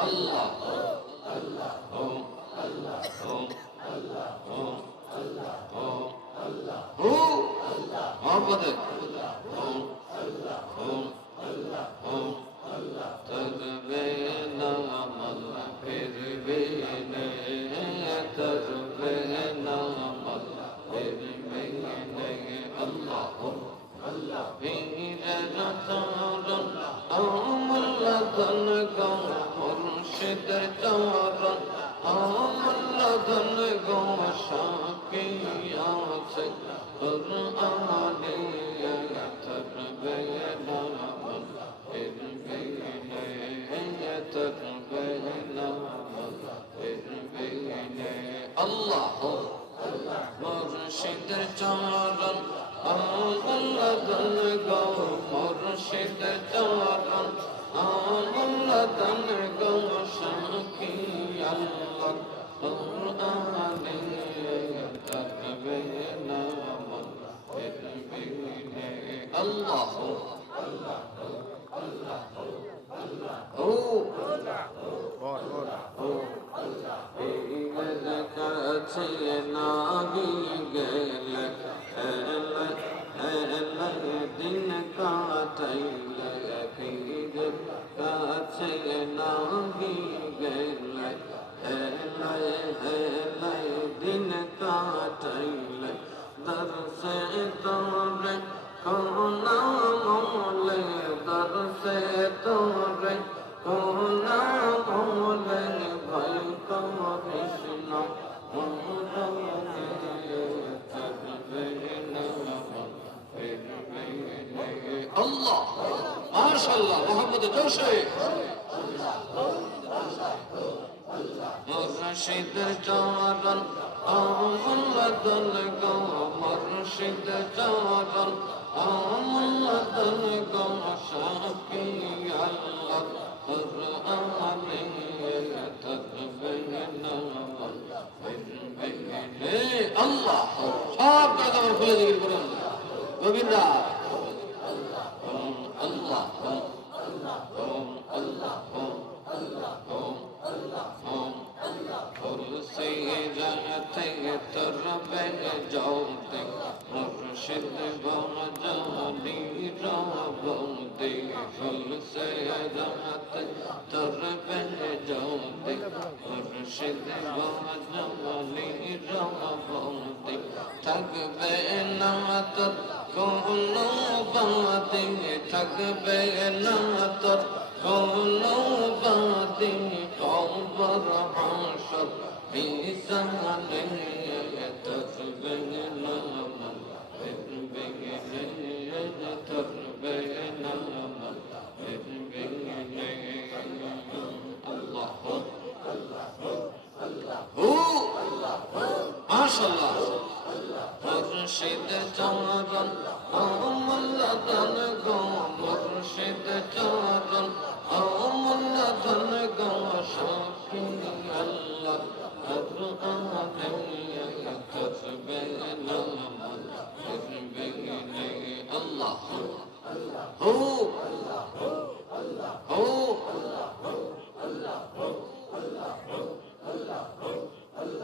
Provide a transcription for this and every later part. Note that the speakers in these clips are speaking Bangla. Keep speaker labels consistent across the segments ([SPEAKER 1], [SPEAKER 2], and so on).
[SPEAKER 1] আল্লাহ। আল্লাহ মুর্শিদের চরণ আমল্লা ধন গো মুর্শিদের চরণ আমল্লা ধন গো সাকি আল্লাহ কুরআনে তরবে নামল ফিরবে নে আল্লাহ ও কাছে না গেলে দিন কাটাইলে ফির কাছে না গেলে দিন কাটাইলে দর্শে তোরে কোনা মোলে দর্শে তোরে কোনা মোলে ভয় কৃষ্ণ আল্লাহ মাশাআল্লাহ মোহাম্মদ জোশে মুর্শিদ চরণ আমুল্লাদন গো মুর্শিদ গো সাকি আল্লাহ আল্লাহ সব কথা আমার খুলে জিকির করুন গভীর রাত আল্লাহ ওম আল্লাহ ওম ওম কুরসি জানতে তরবে যাওতে মুর্শিদ গমজানি রাবতে কুরসি জানতে তরবে যাওতে মুর্শিদ গমজানি রাবতে থাকবে না তোর কোনো বাদে থাকবে না তোর কোনো বাদে কবর হাসর মিজানে তরবে নাম তরবে তরবে নাম তরবে আল্লাহ হু মাশাআল্লাহ। মুর্শিদ চরণ আমল্লা ধন গো মুর্শিদ চরণ আমল্লা ধন গো সাকি আল্লাহ কুরআনে তসবে নাম তসবে আল্লাহ। হো হো জয় জয় জগতে পীরের চরণ ধন্য তাহার হইল জীবন জয়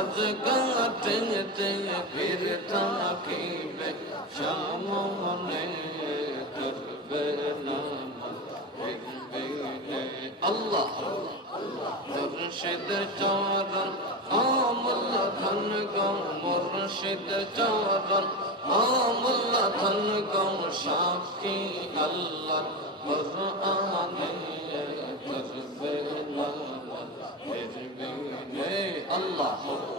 [SPEAKER 1] ঘাটিতে ফির থাকিবে সামনে তরবে নাম আল্লাহ মুর্শিদ চরণ আমুল্লা ধন গম মুর্শিদ চরণ আমুল্লা ধন গম সাক্ষী আল্লাহ কুরআনে তরবে নাম তরবে আল্লাহ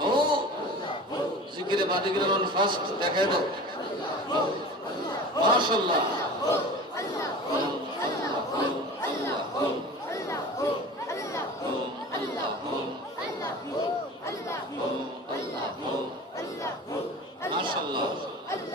[SPEAKER 1] ও জিকির দিকে বাদিকে ফার্স্ট দেখাই দাও মাশাল্লাহ মাশাল্লাহ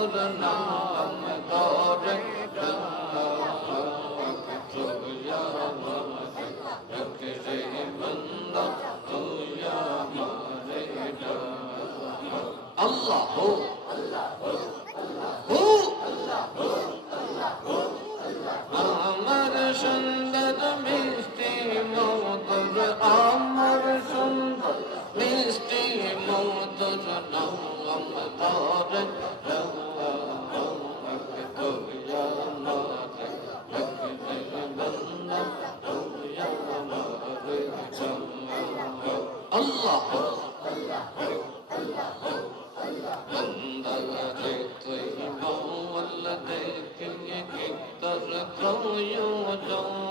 [SPEAKER 1] মধুর নাম ধরে আল্লাহ। والذيك يكتر قوي وجوا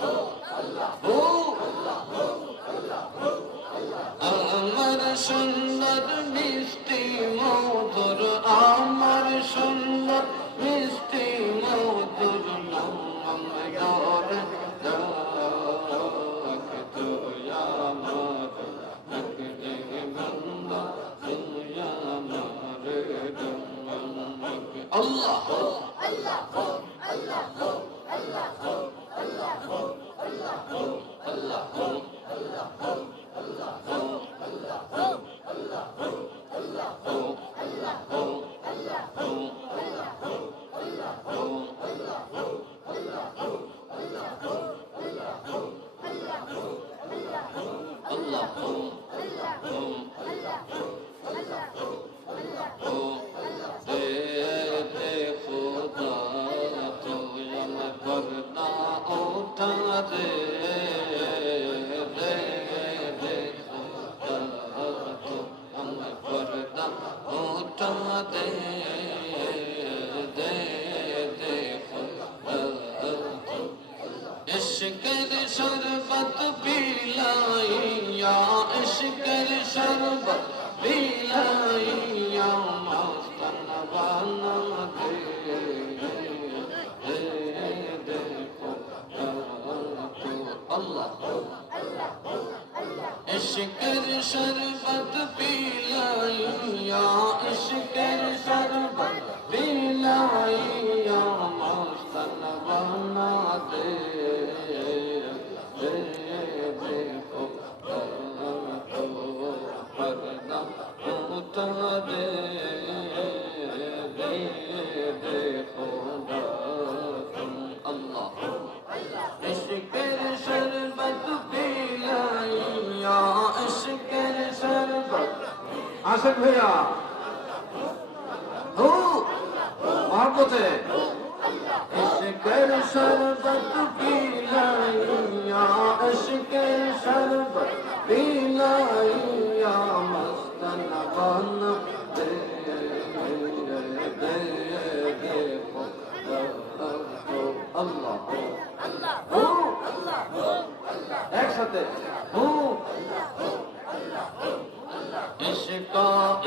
[SPEAKER 1] আল্লাহ Shut up,
[SPEAKER 2] আসেন ভাইয়া। মহাপতে
[SPEAKER 1] সর্বত পিলাইয়া আশকে সর্বত পিলাইয়া মস্তন বন আল্লাহ।
[SPEAKER 2] একসাথে।
[SPEAKER 1] হু? इश्क़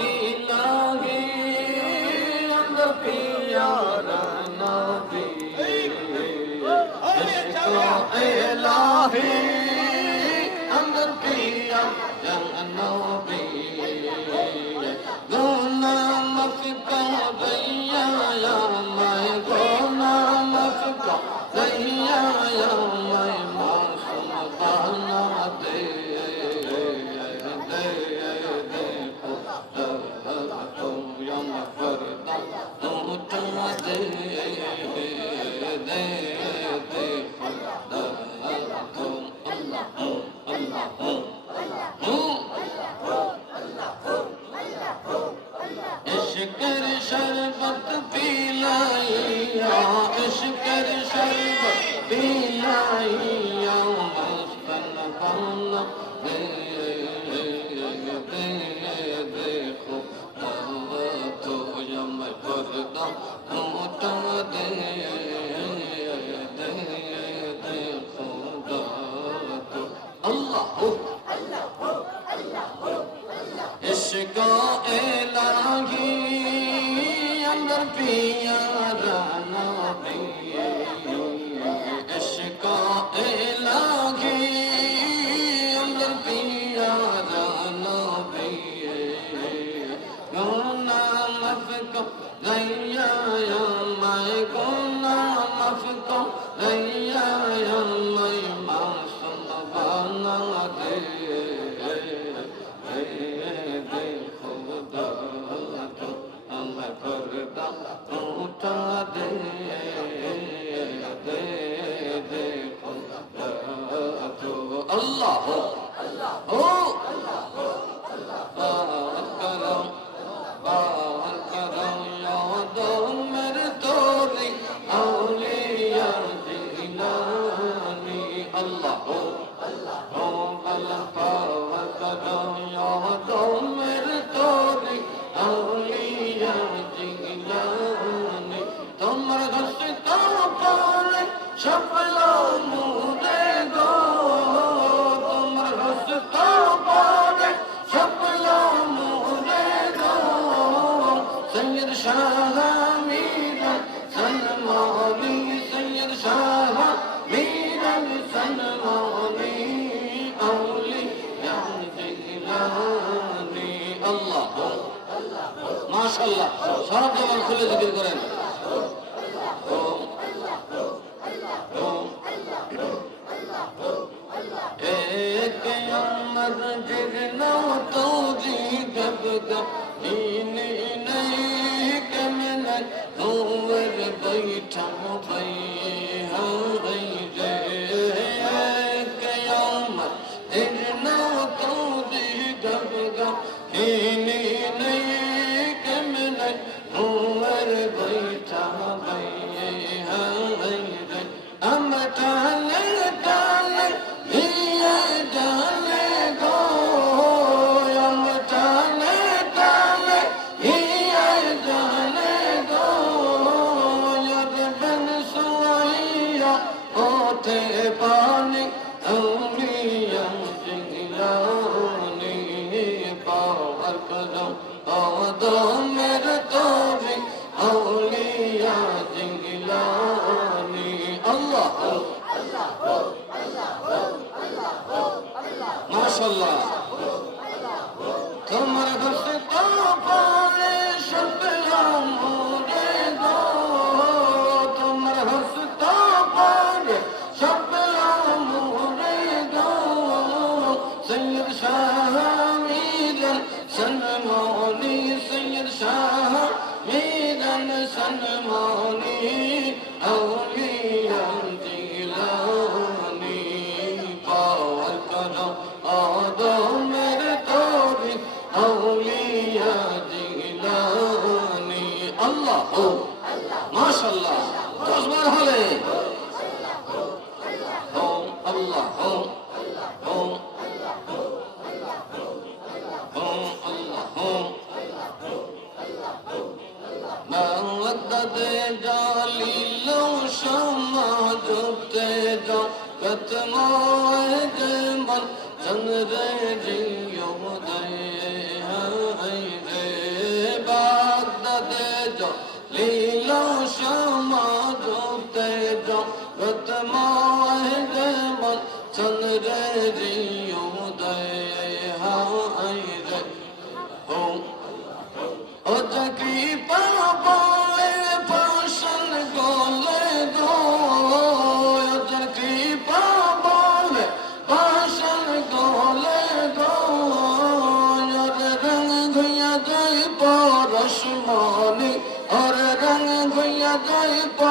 [SPEAKER 1] इलाही আল্লাহ ইশক এলাহি আন্দর পিয়া মাশাল্লাহ দশবার হলে doido.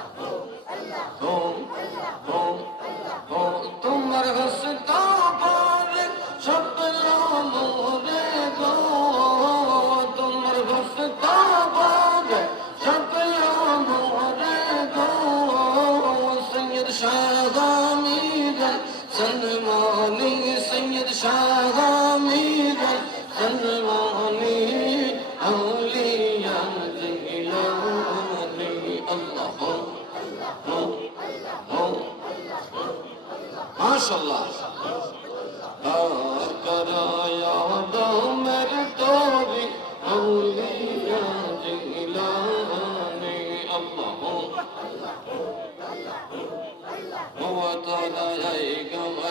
[SPEAKER 1] Allahu, Allahu.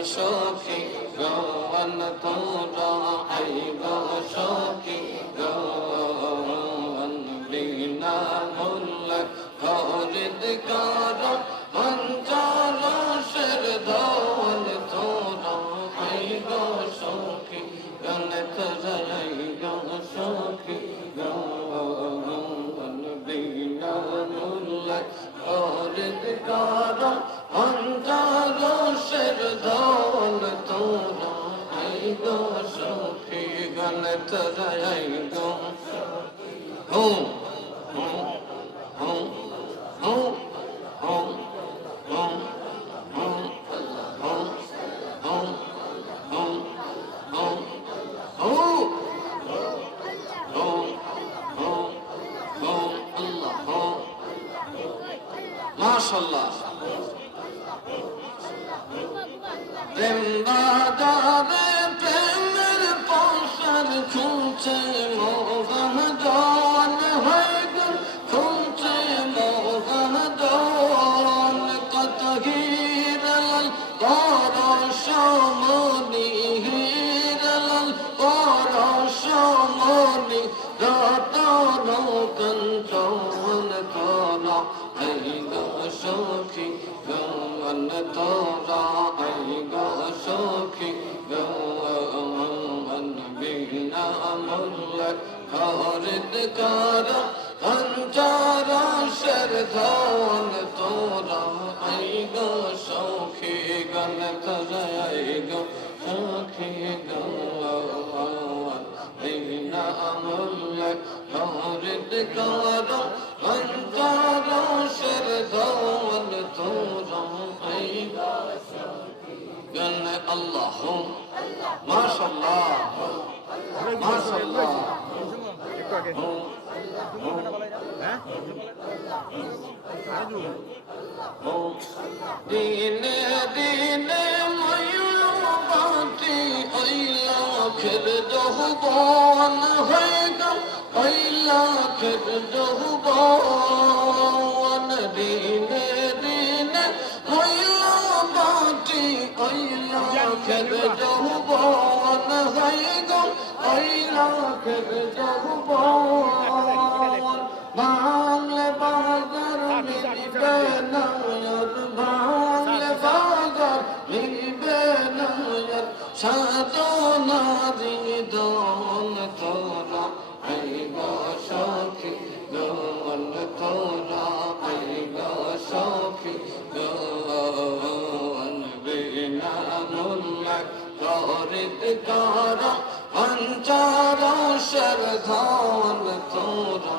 [SPEAKER 1] شوقي غوانا تورا أي غوا شوقي দোল তোল আই গো সখী গলত রাই গো হুম গমন তোরা এই গো সখী গমন বিনা মূল্য খরিদ কর। পঞ্চার শর ধন তোরা এই গো সখী গণ তোরা এই গো সখী গমন বিনা মূল্য খরিদ কর। আল্লাহ মাশাল্লাহ মাশাল্লাহ দিনে দিনে ময়ূরবাটি ওই লাখের যৌবন হয়ে গেল ওই লাখের যৌবন ওই লাখের যৌবন বাংলা বাজার মিলবে নয়ন বাংলা বাজার মিলবে নয়ন সাধনা দিদন তোরা শর ধন তোরা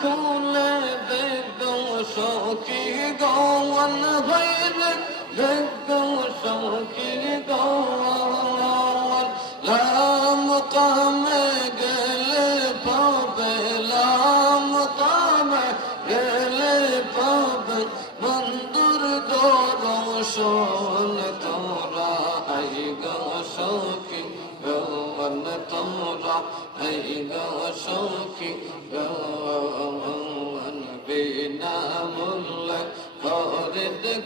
[SPEAKER 1] খুলে দেখো সখী গৌন হইলে দেখো সখী গৌন লাম কামে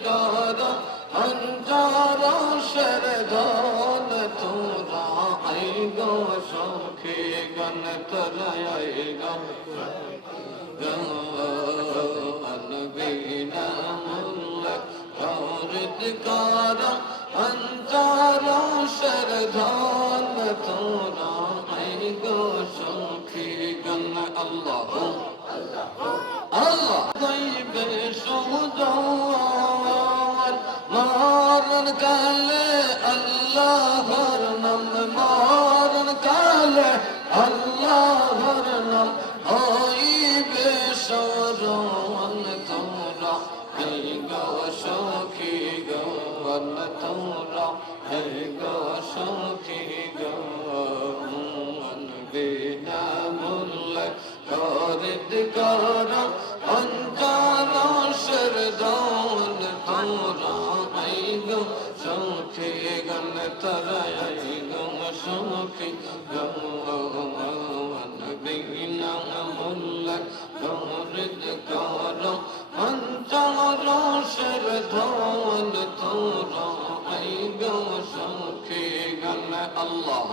[SPEAKER 1] খরিদ কর অঞ্চার শর ধন তোরা আই গো সখী গণ তোরা আই গো। গৌন বিনা মূল্য খরিদ কর অঞ্চার শর ধন তোরা আই গো সখী قلبي মুরিদ কালো পঞ্চরসের ধন তোরা আইব সখে গেল আল্লাহ।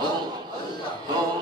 [SPEAKER 1] হোম